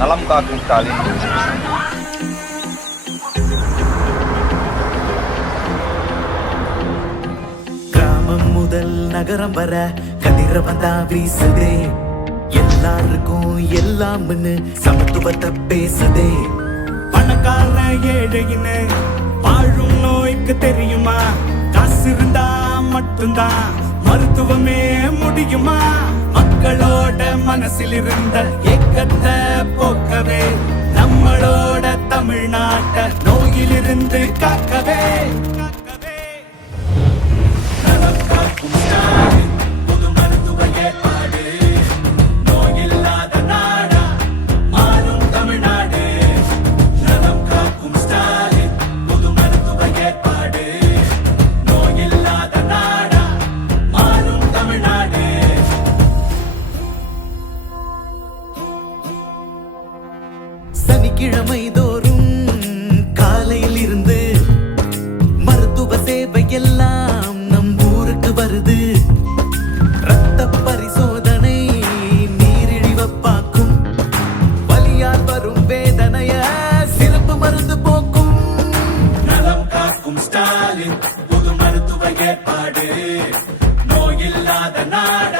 நலம் காக்கும் ஸ்டாலின். கிராமம் முதல் நகரம் வர கதிரவந்தா வீசுதே, எல்லாருக்கும் எல்லாம்னு சமத்துவத்தை பேசுதே. பணக்கார ஏழைன்னு வாழும் நோய்க்கு தெரியுமா? காசு இருந்தா மட்டும்தான் மருத்துவமே முடியுமா? மக்களோட மனசில் இருந்த ஏக்கத்தை போக்கவே, நம்மளோட தமிழ்நாட்டை நோயிலிருந்து காக்கவே. நலம் காக்கும் ஸ்டாலின் புது மருத்துவ ஏற்பாடு, நோயில்லாத நாடா மாறும் தமிழ்நாடு. நலம் காக்கும் ஸ்டாலின் புது மருத்துவ ஏற்பாடு, நோயில்லாத நாடா மாறும் தமிழ்நாடு. சனிக்கிழமை தோறும் காலையில் இருந்து மருத்துவ சேவை எல்லாம் நம் ஊருக்கு வருது. ரத்த பரிசோதனை, நீரிழிவப்பாக்கும், வலியால் வரும் வேதனைய சிறப்பு மருந்து போக்கும். நலம் காக்கும் ஸ்டாலின் புது மருத்துவ ஏற்பாடு, நோயில்லாத நாட